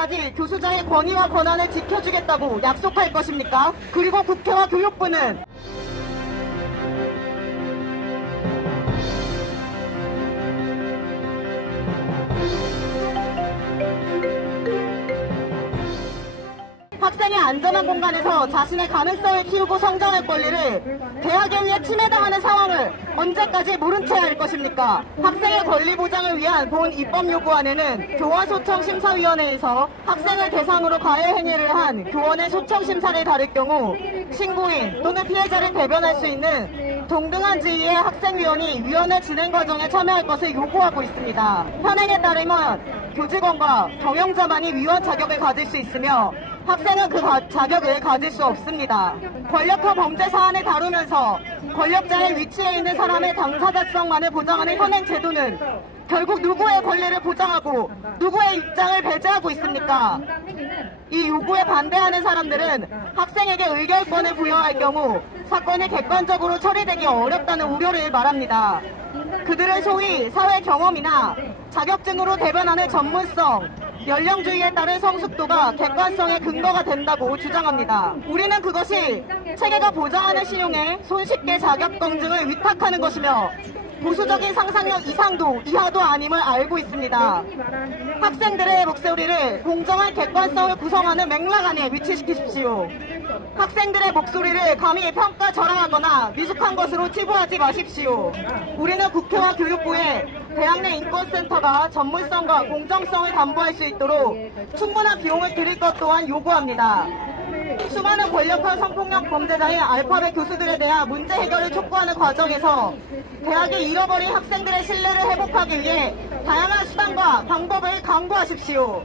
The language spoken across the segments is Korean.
때까지 교수자의 권위와 권한을 지켜주겠다고 약속할 것입니까? 그리고 국회와 교육부는 학생이 안전한 공간에서 자신의 가능성을 키우고 성장할 권리를 대학에 의해 침해당하는 상황을 언제까지 모른 채 할 것입니까? 학생의 권리 보장을 위한 본 입법 요구안에는 교원소청심사위원회에서 학생을 대상으로 가해 행위를 한 교원의 소청심사를 다룰 경우 신고인 또는 피해자를 대변할 수 있는 동등한 지위의 학생위원이 위원회 진행 과정에 참여할 것을 요구하고 있습니다. 현행에 따르면 교직원과 경영자만이 위원 자격을 가질 수 있으며 학생은 그 자격을 가질 수 없습니다. 권력형 범죄 사안을 다루면서 권력자의 위치에 있는 사람의 당사자성만을 보장하는 현행 제도는 결국 누구의 권리를 보장하고 누구의 입장을 배제하고 있습니까? 이 요구에 반대하는 사람들은 학생에게 의결권을 부여할 경우 사건이 객관적으로 처리되기 어렵다는 우려를 말합니다. 그들은 소위 사회 경험이나 자격증으로 대변하는 전문성, 연령주의에 따른 성숙도가 객관성의 근거가 된다고 주장합니다. 우리는 그것이 체계가 보장하는 신용에 손쉽게 자격 검증을 위탁하는 것이며 보수적인 상상력 이상도 이하도 아님을 알고 있습니다. 학생들의 목소리를 공정한 객관성을 구성하는 맥락 안에 위치시키십시오. 학생들의 목소리를 감히 평가 절하하거나 미숙한 것으로 치부하지 마십시오. 우리는 국회와 교육부에 대학 내 인권센터가 전문성과 공정성을 담보할 수 있도록 충분한 비용을 들일 것 또한 요구합니다. 수많은 권력형 성폭력 범죄자인 알파벳 교수들에 대한 문제 해결을 촉구하는 과정에서 대학이 잃어버린 학생들의 신뢰를 회복하기 위해 다양한 수단과 방법을 강구하십시오.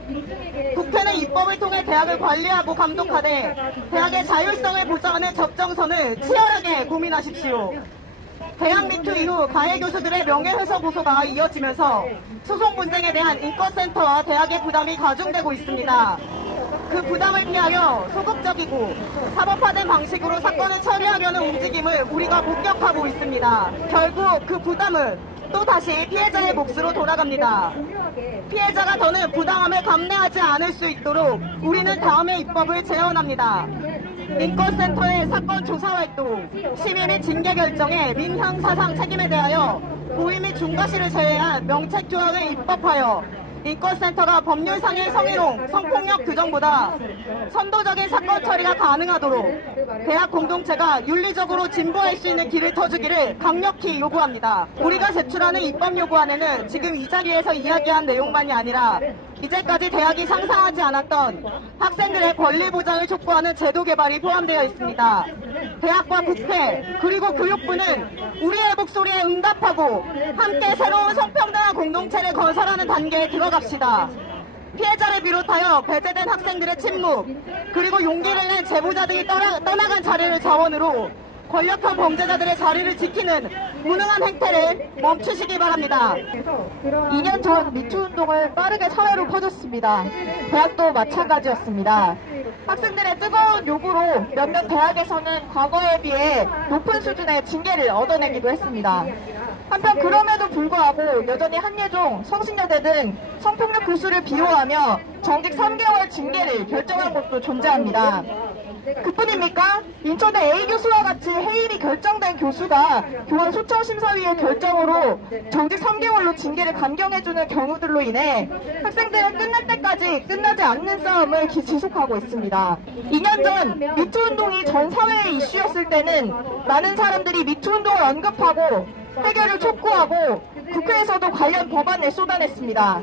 국회는 입법을 통해 대학을 관리하고 감독하되 대학의 자율성을 보장하는 적정선을 치열하게 고민하십시오. 대학 미투 이후 가해 교수들의 명예훼손 고소가 이어지면서 소송 분쟁에 대한 인권센터와 대학의 부담이 가중되고 있습니다. 그 부담을 피하려 소극적이고 사법화된 방식으로 사건을 처리하려는 움직임을 우리가 목격하고 있습니다. 결국 그 부담은 또다시 피해자의 몫으로 돌아갑니다. 피해자가 더는 부당함을 감내하지 않을 수 있도록 우리는 다음의 입법을 제언합니다. 인권센터의 사건 조사활동, 심의 및 징계 결정의 민형사상 책임에 대하여 고의 및 중과실을 제외한 명책 조항을 입법하여 인권센터가 법률상의 성희롱, 성폭력 규정보다 선도적인 사건 처리가 가능하도록 대학 공동체가 윤리적으로 진보할 수 있는 길을 터주기를 강력히 요구합니다. 우리가 제출하는 입법 요구안에는 지금 이 자리에서 이야기한 내용만이 아니라 이제까지 대학이 상상하지 않았던 학생들의 권리 보장을 촉구하는 제도 개발이 포함되어 있습니다. 대학과 국회 그리고 교육부는 우리의 목소리에 응답하고 함께 새로운 성평등한 공동체를 건설하는 단계에 들어갑시다. 피해자를 비롯하여 배제된 학생들의 침묵 그리고 용기를 낸 제보자들이 떠나간 자리를 자원으로 권력형 범죄자들의 자리를 지키는 무능한 행태를 멈추시기 바랍니다. 2년 전 미투 운동을 빠르게 사회로 퍼졌습니다. 대학도 마찬가지였습니다. 학생들의 뜨거운 요구로 몇몇 대학에서는 과거에 비해 높은 수준의 징계를 얻어내기도 했습니다. 한편 그럼에도 불구하고 여전히 한예종, 성신여대 등 성폭력 교수를 비호하며 정직 3개월 징계를 결정한 곳도 존재합니다. 그뿐입니까? 인천의 A 교수와 같이 해임이 결정된 교수가 교원 소청심사위의 결정으로 정직 3개월로 징계를 감경해주는 경우들로 인해 학생들은 끝날 때까지 끝나지 않는 싸움을 지속하고 있습니다. 2년 전 미투 운동이 전 사회의 이슈였을 때는 많은 사람들이 미투 운동을 언급하고 해결을 촉구하고 국회에서도 관련 법안을 쏟아냈습니다.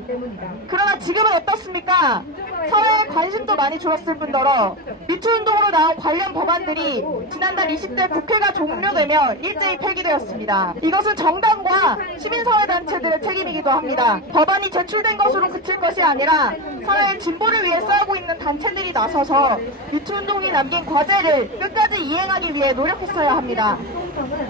그러나 지금은 어떻습니까? 사회에 관심도 많이 줄었을 뿐더러 미투 운동으로 나온 관련 법안들이 지난달 20대 국회가 종료되며 일제히 폐기되었습니다. 이것은 정당과 시민사회단체들의 책임이기도 합니다. 법안이 제출된 것으로 그칠 것이 아니라 사회의 진보를 위해 싸우고 있는 단체들이 나서서 미투 운동이 남긴 과제를 끝까지 이행하기 위해 노력했어야 합니다.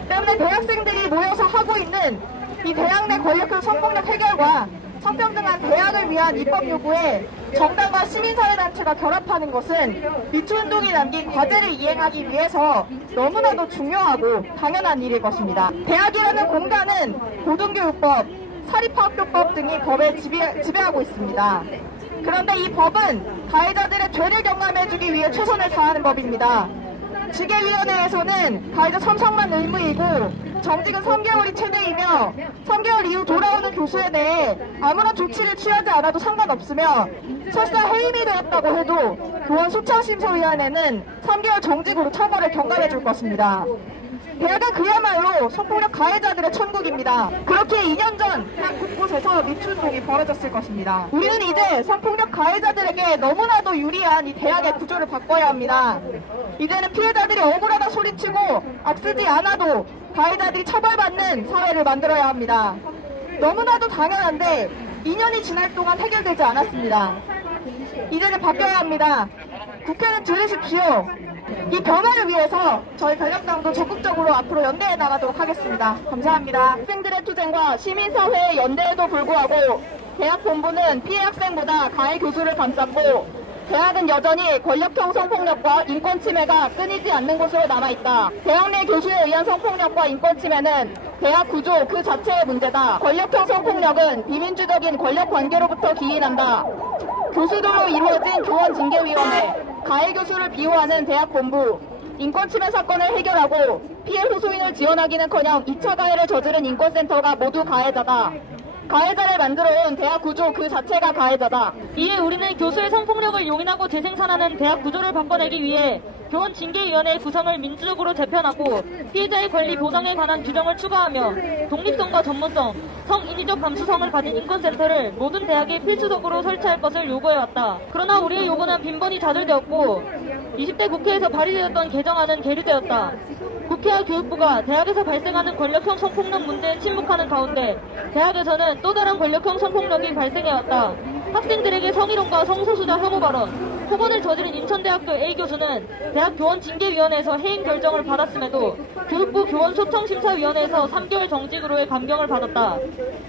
때문에 대학생들이 모여서 하고 있는 이 대학 내 권력형 성폭력 해결과 성평등한 대학을 위한 입법 요구에 정당과 시민사회단체가 결합하는 것은 미투 운동이 남긴 과제를 이행하기 위해서 너무나도 중요하고 당연한 일일 것입니다. 대학이라는 공간은 고등교육법, 사립학교법 등이 법에 지배하고 있습니다. 그런데 이 법은 가해자들의 죄를 경감해주기 위해 최선을 다하는 법입니다. 징계위원회에서는 가해자 참석만 의무이고 정직은 3개월이 최대이며 3개월 이후 돌아오는 교수에 대해 아무런 조치를 취하지 않아도 상관없으며 설사 해임이 되었다고 해도 교원 소창심사위원회는 3개월 정직으로 처벌을 경감해 줄 것입니다. 대학은 그야말로 성폭력 가해자들의 천국입니다. 그렇게 2년 전 대학 곳곳에서 미투운동이 벌어졌을 것입니다. 우리는 이제 성폭력 가해자들에게 너무나도 유리한 이 대학의 구조를 바꿔야 합니다. 이제는 피해자들이 억울하다 소리치고 악쓰지 않아도 가해자들이 처벌받는 사회를 만들어야 합니다. 너무나도 당연한데 2년이 지날 동안 해결되지 않았습니다. 이제는 바뀌어야 합니다. 국회는 들으십시오. 이 변화를 위해서 저희 권력당도 적극적으로 앞으로 연대해 나가도록 하겠습니다. 감사합니다. 학생들의 투쟁과 시민사회의 연대에도 불구하고 대학 본부는 피해 학생보다 가해 교수를 감쌌고 대학은 여전히 권력형 성폭력과 인권침해가 끊이지 않는 곳으로 남아있다. 대학 내 교수에 의한 성폭력과 인권침해는 대학 구조 그 자체의 문제다. 권력형 성폭력은 비민주적인 권력관계로부터 기인한다. 교수도로 이루어진 교원징계위원회, 가해 교수를 비호하는 대학 본부, 인권침해 사건을 해결하고 피해 호소인을 지원하기는커녕 2차 가해를 저지른 인권센터가 모두 가해자다. 가해자를 만들어온 대학 구조 그 자체가 가해자다. 이에 우리는 교수의 성폭력을 용인하고 재생산하는 대학 구조를 바꿔내기 위해 교원징계위원회 구성을 민주적으로 재편하고 피해자의 권리 보장에 관한 규정을 추가하며 독립성과 전문성, 성인위적 감수성을 가진 인권센터를 모든 대학에 필수적으로 설치할 것을 요구해왔다. 그러나 우리의 요구는 빈번히 좌절되었고 20대 국회에서 발의되었던 개정안은 계류되었다. 국회와 교육부가 대학에서 발생하는 권력형 성폭력 문제에 침묵하는 가운데 대학에서는 또 다른 권력형 성폭력이 발생해왔다. 학생들에게 성희롱과 성소수자 혐오 발언, 폭언을 저지른 인천대학교 A 교수는 대학 교원징계위원회에서 해임 결정을 받았음에도 교육부 교원소청심사위원회에서 3개월 정직으로의 감경을 받았다.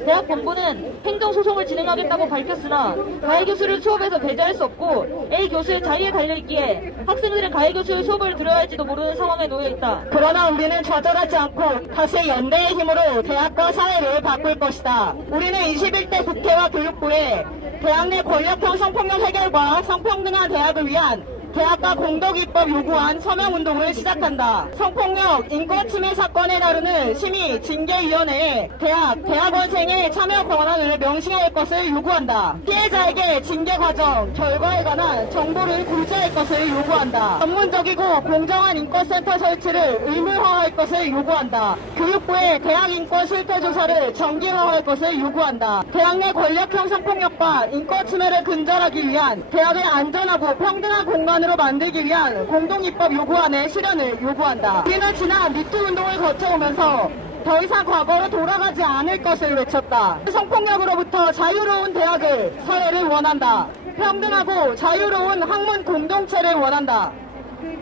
대학 본부는 행정소송을 진행하겠다고 밝혔으나 가해 교수를 수업에서 배제할 수 없고 A 교수의 자리에 달려있기에 학생들은 가해 교수의 수업을 들어야 할지도 모르는 상황에 놓여있다. 그러나 우리는 좌절하지 않고 다시 연대의 힘으로 대학과 사회를 바꿀 것이다. 우리는 21대 국회와 교육부에 대학 내 권력형 성폭력 해결과 성평등한 대학을 위한 대학과 공덕입법 요구한 서명운동을 시작한다. 성폭력, 인권침해 사건을 다루는 심의 징계위원회에 대학원생의 참여 권한을 명시할 것을 요구한다. 피해자에게 징계 과정, 결과에 관한 정보를 공지할 것을 요구한다. 전문적이고 공정한 인권센터 설치를 의무화할 것을 요구한다. 교육부의 대학 인권 실태 조사를 정기화할 것을 요구한다. 대학 내 권력형 성폭력과 인권침해를 근절하기 위한 대학을 안전하고 평등한 공간으로 만들기 위한 공동입법 요구안의 실현을 요구한다. 우리는 지난 미투 운동을 거쳐오면서 더 이상 과거로 돌아가지 않을 것을 외쳤다. 성폭력으로부터 자유로운 대학을, 사회를 원한다. 평등하고 자유로운 학문 공동체를 원한다.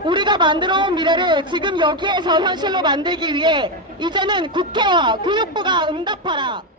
우리가 만들어온 미래를 지금 여기에서 현실로 만들기 위해 이제는 국회와 교육부가 응답하라.